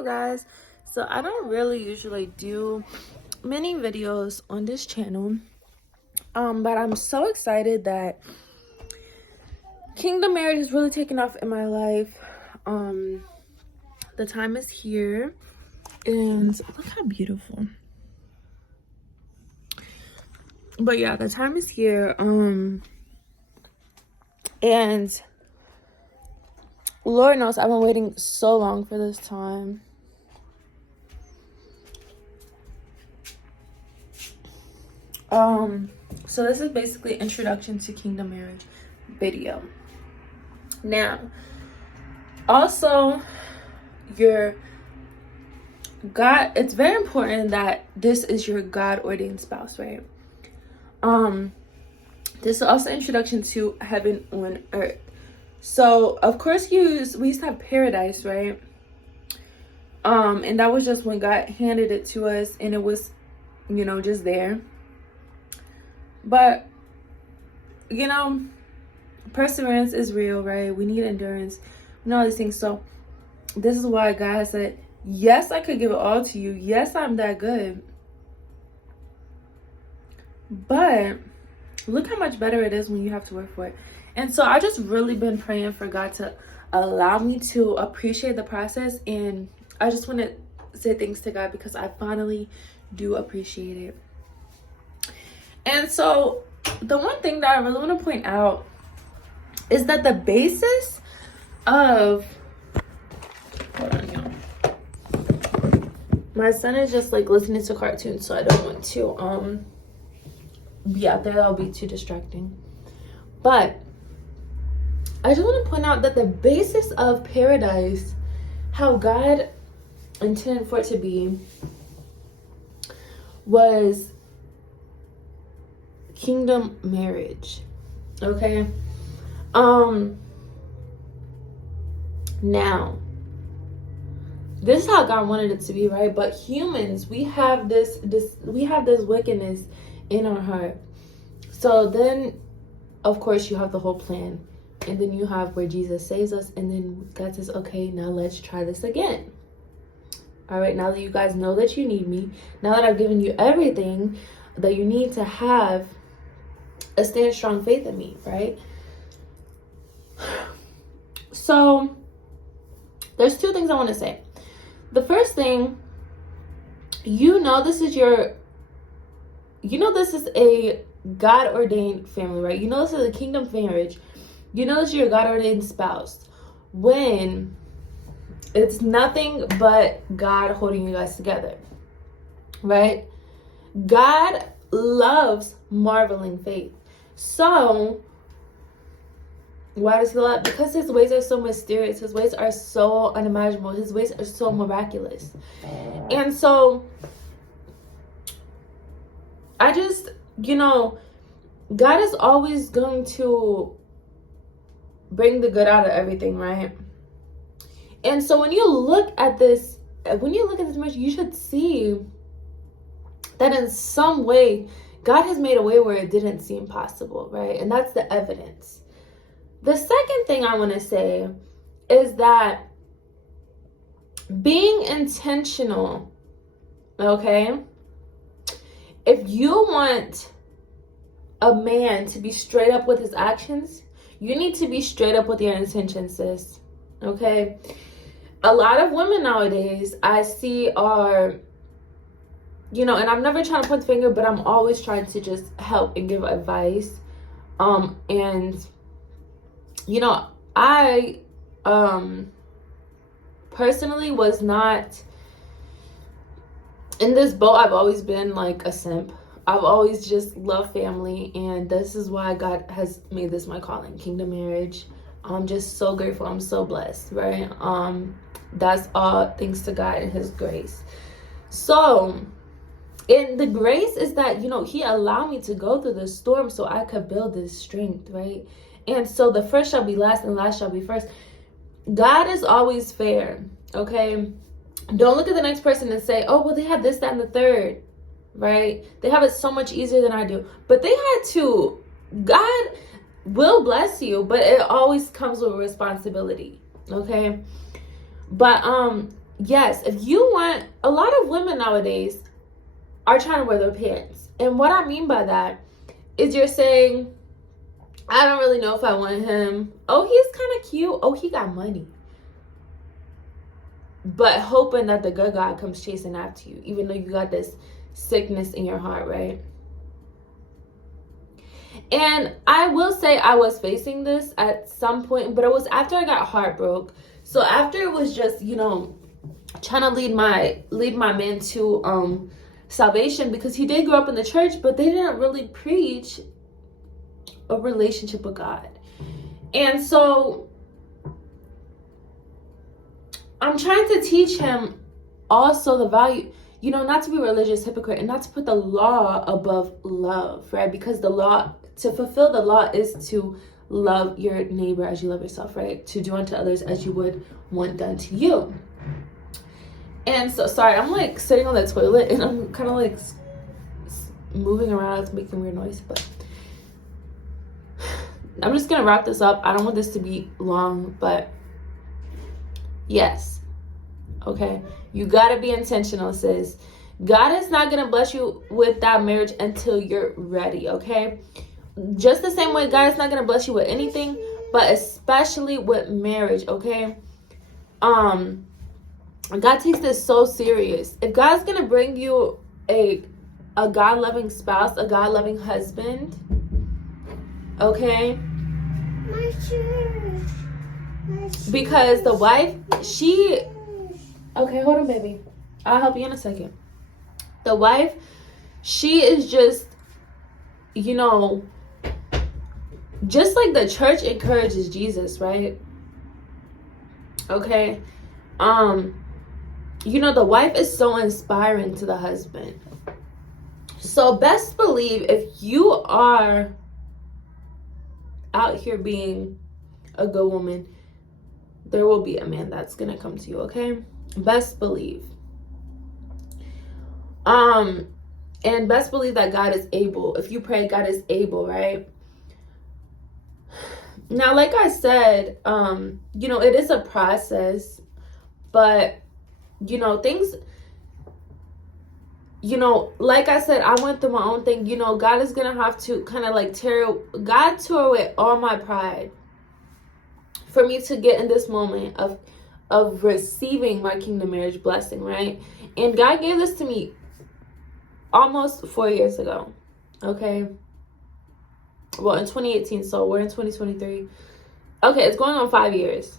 you guys. So I don't really usually do many videos on this channel, but I'm so excited that Kingdom Marriage is really taking off in my life. The time is here, and look how beautiful. But yeah, the time is here, and Lord knows I've been waiting so long for this time. So this is basically introduction to Kingdom Marriage video. Now, also, it's very important that this is your God ordained spouse, right? This is also introduction to heaven on earth. So of course we used to have paradise, right? And that was just when God handed it to us, and it was, just there. But perseverance is real, right? We need endurance and all these things. So this is why God said, yes, I could give it all to you. Yes, I'm that good. But look how much better it is when you have to work for it. And so I just really been praying for God to allow me to appreciate the process. And I just want to say thanks to God because I finally do appreciate it. And so the one thing that I really want to point out is that the basis of, hold on, y'all. My son is just like listening to cartoons, so I don't want to be out there. That'll be too distracting. But I just want to point out that the basis of paradise, how God intended for it to be, was kingdom marriage. Okay? Now, this is how God wanted it to be, right? But humans, we have this wickedness in our heart. So then, of course, you have the whole plan. And then you have where Jesus saves us. And then God says, okay, now let's try this again. All right, now that you guys know that you need me, now that I've given you everything that you need to have a stand strong faith in me, right? So there's two things I want to say. The first thing, this is a God-ordained family, right? This is a kingdom marriage. This is your God-ordained spouse. When it's nothing but God holding you guys together, right? God loves marveling faith. So why does he love? Because his ways are so mysterious. His ways are so unimaginable. His ways are so miraculous. And so I just, God is always going to bring the good out of everything, right? And so when you look at this marriage, you should see that in some way, God has made a way where it didn't seem possible, right? And that's the evidence. The second thing I want to say is that being intentional, okay? If you want a man to be straight up with his actions, you need to be straight up with your intentions, sis. Okay? A lot of women nowadays I see are, and I'm never trying to point the finger, but I'm always trying to just help and give advice. And I personally was not in this boat. I've always been like a simp. I've always just loved family, and this is why God has made this my calling, kingdom marriage. I'm just so grateful. I'm so blessed, right? That's all thanks to God and his grace. So, and the grace is that, he allowed me to go through the storm so I could build this strength, right? And so the first shall be last and last shall be first. God is always fair, okay? Don't look at the next person and say, oh, well, they have this, that, and the third, right? They have it so much easier than I do. But they had to. God will bless you, but it always comes with responsibility, okay? But yes, if you want, a lot of women nowadays are trying to wear their pants. And what I mean by that is you're saying, I don't really know if I want him. Oh, he's kind of cute. Oh, he got money. But hoping that the good guy comes chasing after you, even though you got this sickness in your heart, right? And I will say I was facing this at some point, but it was after I got heartbroken. So after it was just, you know, trying to lead my man to salvation, because he did grow up in the church, but they didn't really preach a relationship with God. And so I'm trying to teach him also the value, you know, not to be a religious hypocrite and not to put the law above love, right? Because the law, to fulfill the law, is to love your neighbor as you love yourself, right? To do unto others as you would want done to you. And so, sorry, I'm like sitting on the toilet and I'm kind of like moving around. It's making weird noise, but I'm just gonna wrap this up. I don't want this to be long, but yes, okay, you gotta be intentional, sis. God is not gonna bless you with that marriage until you're ready, okay? Just the same way God is not gonna bless you with anything, but especially with marriage, okay? God takes this so serious. If God's gonna bring you a God-loving spouse, a God-loving husband, okay? Because the wife, okay, hold on, baby. I'll help you in a second. The wife, she is just, you know, just like the church encourages Jesus, right? Okay. You know, the wife is so inspiring to the husband. So best believe if you are out here being a good woman, there will be a man that's gonna come to you, okay? Best believe. And best believe that God is able. If you pray, God is able, right? Now, like I said, you know, it is a process, but you know, things, you know, like I said, I went through my own thing. You know, God is gonna have to kind of like God tore away all my pride for me to get in this moment of receiving my kingdom marriage blessing, right? And God gave this to me almost 4 years ago, okay? Well, in 2018, so we're in 2023. Okay, it's going on 5 years.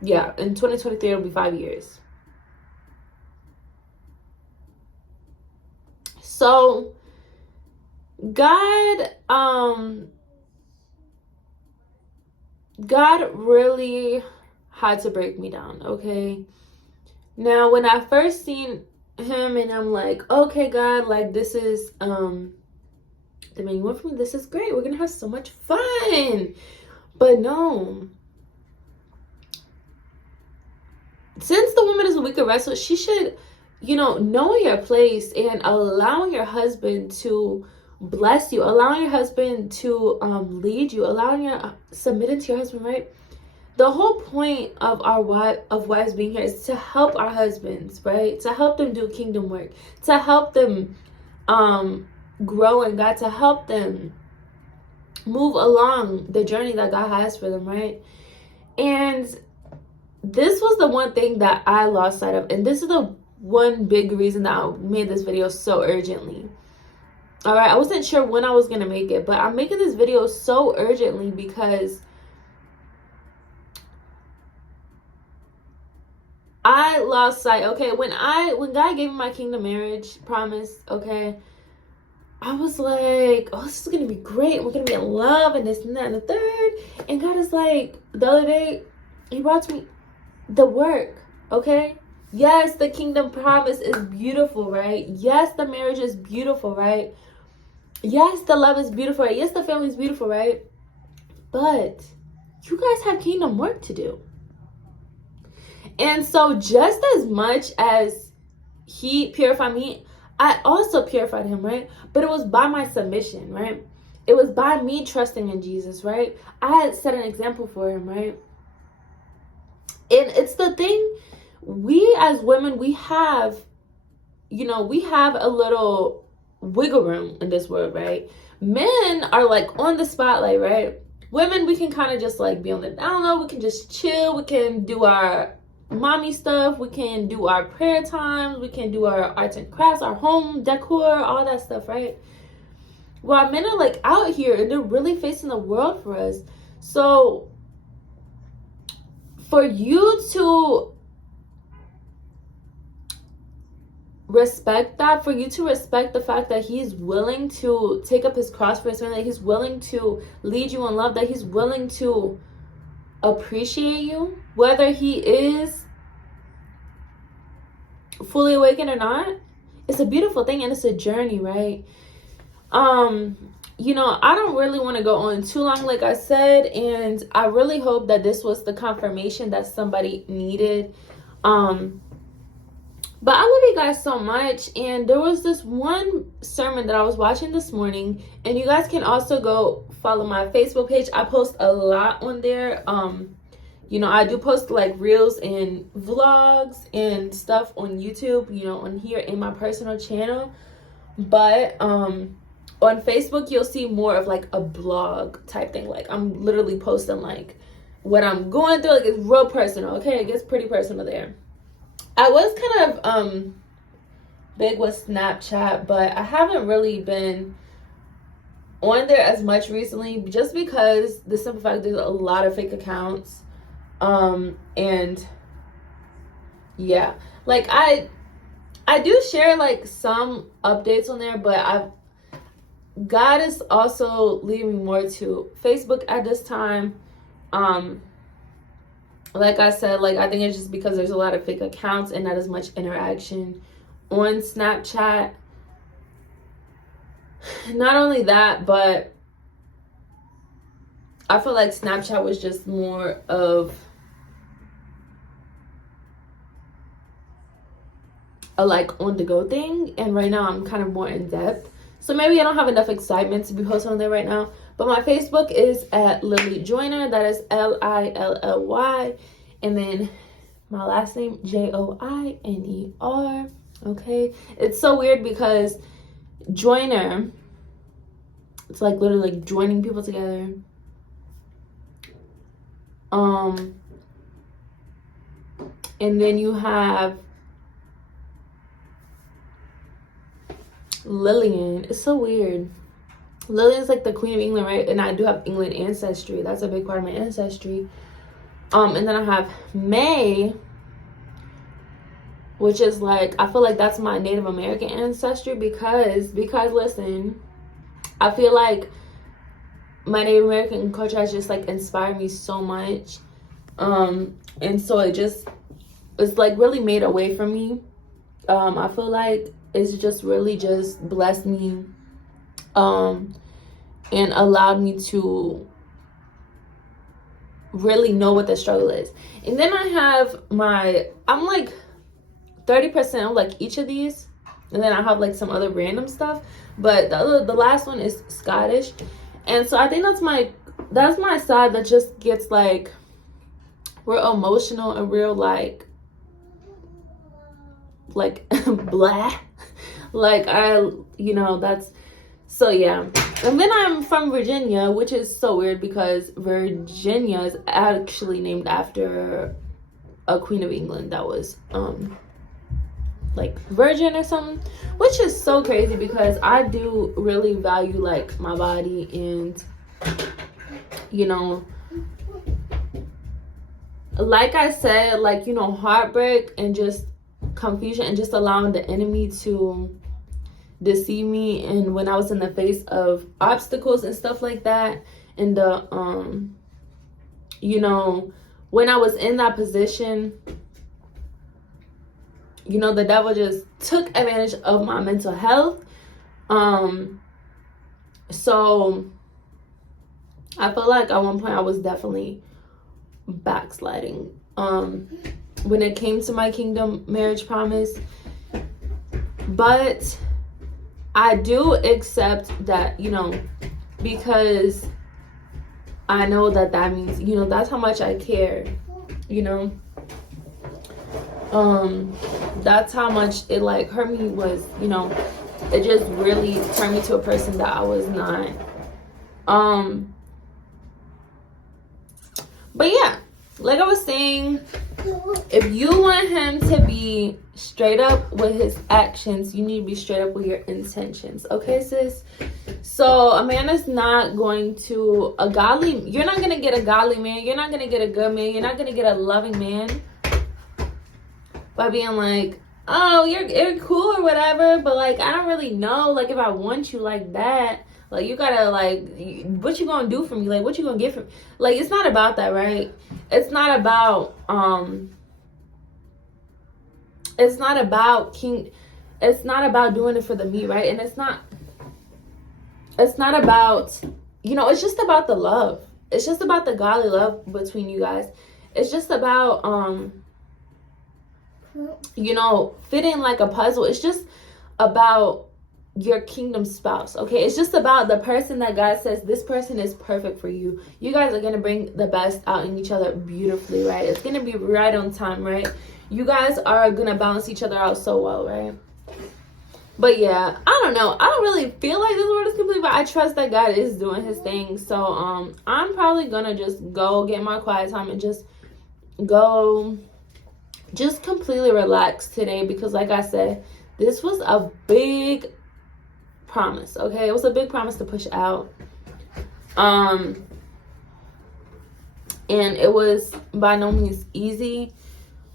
Yeah, in 2023, it'll be 5 years. So, God really had to break me down, okay? Now, when I first seen him and I'm like, okay, God, like this is the man you want from me, this is great. We're gonna have so much fun. But no. Since the woman is a wicked wrestler, she should, you know your place and allowing your husband to bless you, allowing your husband to lead you, submitting to your husband, right? The whole point of wives being here is to help our husbands, right? To help them do kingdom work, to help them grow in God, to help them move along the journey that God has for them, right? And this was the one thing that I lost sight of, and this is the one big reason that I made this video so urgently. All right, I wasn't sure when I was gonna make it, but I'm making this video so urgently because I lost sight. Okay, when God gave me my kingdom marriage promise, okay, I was like, oh, this is gonna be great. We're gonna be in love and this and that and the third. And God is like, the other day, He brought to me the work, okay? Yes, the kingdom promise is beautiful, right? Yes, the marriage is beautiful, right? Yes, the love is beautiful, right? Yes, the family is beautiful, right? But you guys have kingdom work to do. And so just as much as He purified me, I also purified Him, right? But it was by my submission, right? It was by me trusting in Jesus, right? I had set an example for Him, right? And it's the thing we as women, we have, we have a little wiggle room in this world, right? Men are like on the spotlight, right? Women, we can kind of just like be on the down low. We can just chill. We can do our mommy stuff. We can do our prayer times. We can do our arts and crafts, our home decor, all that stuff, right? While men are like out here and they're really facing the world for us. So for you to respect that, for you to respect the fact that he's willing to take up his cross for his family, that he's willing to lead you in love, that he's willing to appreciate you, whether he is fully awakened or not, it's a beautiful thing, and it's a journey, right? I don't really want to go on too long, like I said, and I really hope that this was the confirmation that somebody needed. But I love you guys so much. And there was this one sermon that I was watching this morning, and you guys can also go follow my Facebook page. I post a lot on there. I do post like reels and vlogs and stuff on YouTube, on here in my personal channel. But on Facebook, you'll see more of like a blog type thing. Like I'm literally posting like what I'm going through. Like it's real personal. Okay, it gets pretty personal there. I was kind of big with Snapchat, but I haven't really been on there as much recently, just because the simple fact there's a lot of fake accounts. And yeah, like I do share like some updates on there, but God is also leading me more to Facebook at this time. Like I said, like I think it's just because there's a lot of fake accounts and not as much interaction on Snapchat. Not only that, but I feel like Snapchat was just more of a like on the go thing, and right now I'm kind of more in depth. So maybe I don't have enough excitement to be posting on there right now. But my Facebook is at Lily Joyner. That is Lilly. And then my last name, Joiner. Okay. It's so weird because Joyner, it's like literally like joining people together. And then you have Lillian. It's so weird. Lillian's like the Queen of England, right? And I do have England ancestry. That's a big part of my ancestry. And then I have May, which is like, I feel like that's my Native American ancestry because listen, I feel like my Native American culture has just like inspired me so much. And so it's like really made a way for me. I feel like it's just really just blessed me. And allowed me to really know what the struggle is. And then I have I'm like 30% of like each of these, and then I have like some other random stuff, but the last one is Scottish. And so I think that's my side that just gets like real emotional and real like blah. Like that's so, yeah. And then I'm from Virginia, which is so weird because Virginia is actually named after a Queen of England that was like virgin or something, which is so crazy because I do really value like my body and like I said, like heartbreak and just confusion and just allowing the enemy to deceive me, and when I was in the face of obstacles and stuff like that, and when I was in that position, the devil just took advantage of my mental health. So I feel like at one point I was definitely backsliding when it came to my kingdom marriage promise, but I do accept that, because I know that means, that's how much I care, That's how much it like hurt me. Was, you know, it just really turned me to a person that I was not. But yeah, like I was saying, if you want him to be straight up with his actions, you need to be straight up with your intentions. Okay, sis? So a man is not going to you're not going to get a godly man. You're not going to get a good man. You're not going to get a loving man by being like, oh, you're cool or whatever, but like, I don't really know, like, if I want you like that. Like, you gotta, like, what you gonna do for me? Like, what you gonna get from me? Like, it's not about that, right? It's not about, it's not about doing it for the me, right? And it's not about, you know, it's just about the love. It's just about the godly love between you guys. It's just about, you know, fitting like a puzzle. It's just about your kingdom spouse, okay? It's just about the person that God says, this person is perfect for you. You guys are going to bring the best out in each other beautifully, right? It's going to be right on time, right? You guys are going to balance each other out so well, right? But yeah, I don't know. I don't really feel like this word is complete, but I trust that God is doing his thing. So I'm probably going to just go get my quiet time and just completely relax today, because like I said, this was a big promise, okay? It was a big promise to push out. And it was by no means easy.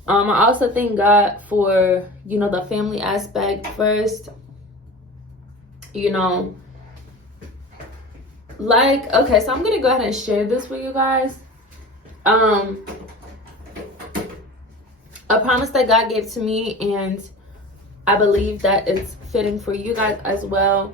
I also thank God for, you know, the family aspect first. You know, like, okay, so I'm gonna go ahead and share this with you guys. A promise that God gave to me, and I believe that it's fitting for you guys as well.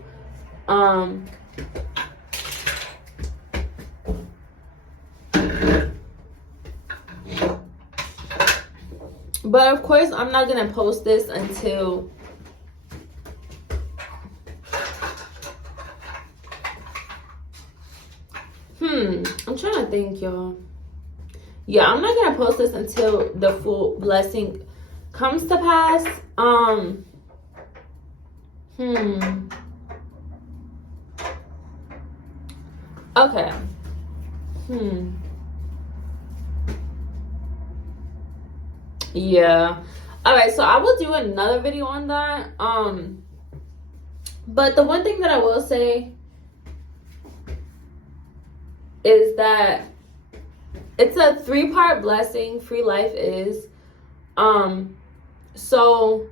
But of course, I'm not gonna post this until I'm trying to think, y'all. Yeah, I'm not gonna post this until the full blessing comes to pass. Okay. Yeah. Alright, so I will do another video on that. But the one thing that I will say is that it's a 3-part blessing. Free life is. So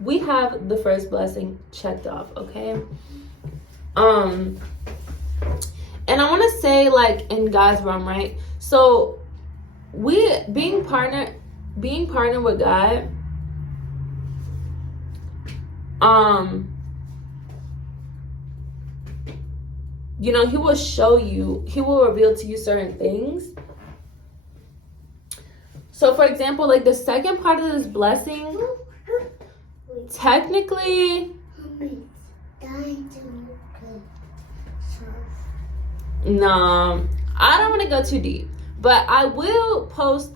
we have the first blessing checked off, okay? And I want to say, like, in God's realm, right? So we being partnered with God, you know, he will reveal to you certain things. So for example, like the second part of this blessing, technically, no, I don't want to go too deep, but I will post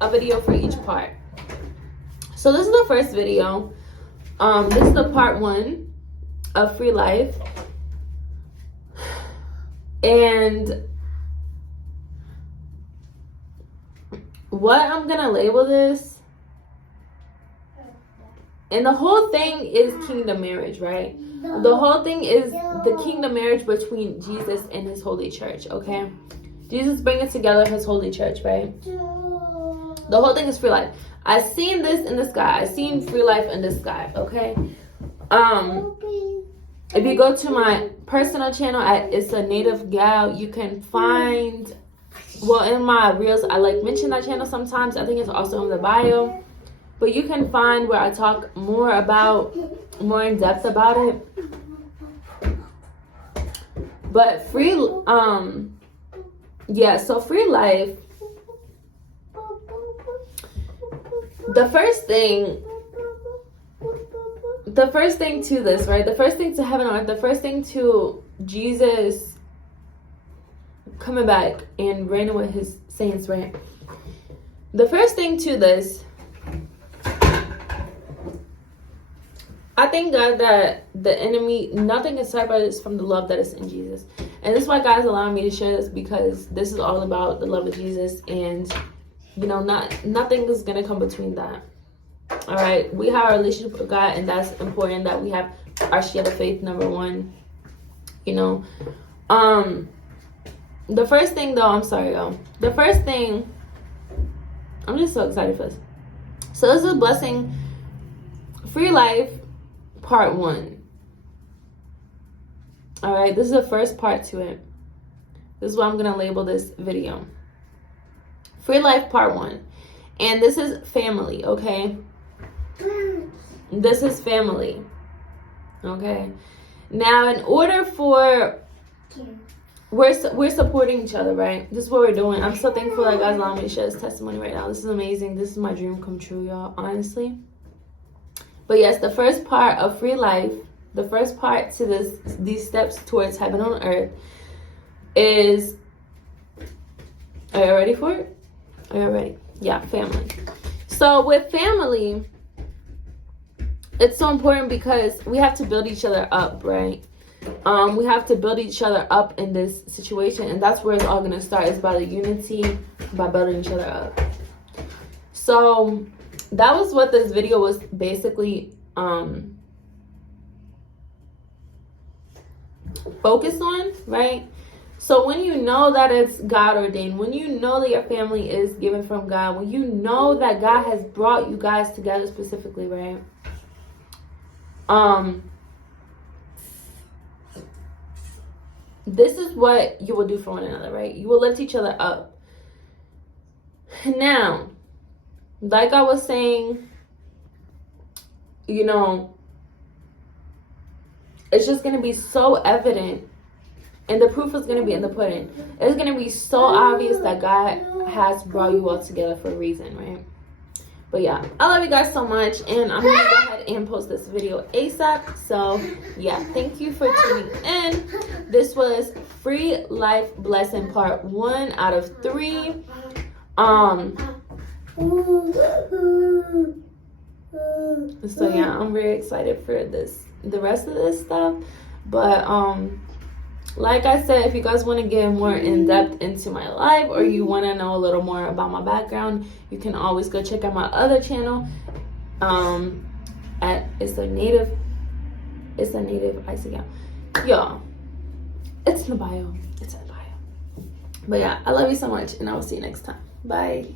a video for each part. So this is the first video. This is the part 1 of Free Life. And what I'm gonna label this, and the whole thing is kingdom marriage, right? The whole thing is the kingdom marriage between Jesus and his holy church, okay? Jesus bringing together his holy church, right? The whole thing is free life. I seen this in the sky. I seen free life in the sky, okay? If you go to my personal channel, it's a native gal, you can find, well, in my reels, I like mention that channel sometimes. I think it's also in the bio. But you can find where I talk more in depth about it. But free, so free life. The first thing to this, right? The first thing to heaven on earth, the first thing to Jesus coming back and reigning with his saints, right? the first thing to this, I thank God that the enemy, nothing can separate us from the love that is in Jesus. And this is why God's allowing me to share this, because this is all about the love of Jesus. And, you know, nothing is going to come between that. All right. We have a relationship with God, and that's important, that we have our shield of faith, number one. You know, the first thing, though, I'm sorry, y'all. The first thing, I'm just so excited for this. So this is a blessing. Free life. Part 1. All right, this is the first part to it. This is what I'm going to label this video. Free life part 1. And this is family, okay? This is family. Okay? Now, in order for... We're supporting each other, right? This is what we're doing. I'm so thankful that God's allowing me to share this testimony right now. This is amazing. This is my dream come true, y'all, honestly. But yes, the first part of free life, the first part to these steps towards heaven on earth is, are you ready for it? Are you ready? Yeah, family. So with family, it's so important because we have to build each other up, right? We have to build each other up in this situation, and that's where it's all going to start, is by the unity, by building each other up. So that was what this video was basically focused on, right? So when you know that it's God ordained, when you know that your family is given from God, when you know that God has brought you guys together specifically, right? This is what you will do for one another, right? You will lift each other up. Now, like I was saying, you know, it's just going to be so evident, and the proof is going to be in the pudding. It's going to be so obvious that God has brought you all together for a reason, right? But yeah, I love you guys so much, and I'm going to go ahead and post this video ASAP. So yeah, thank you for tuning in. This was Free Life Blessing Part 1 out of 3. So yeah, I'm very excited for the rest of this stuff. But like I said, if you guys want to get more in depth into my life, or you want to know a little more about my background, you can always go check out my other channel at it's a native Isaac. Y'all, it's in the bio. But yeah, I love you so much, and I will see you next time. Bye.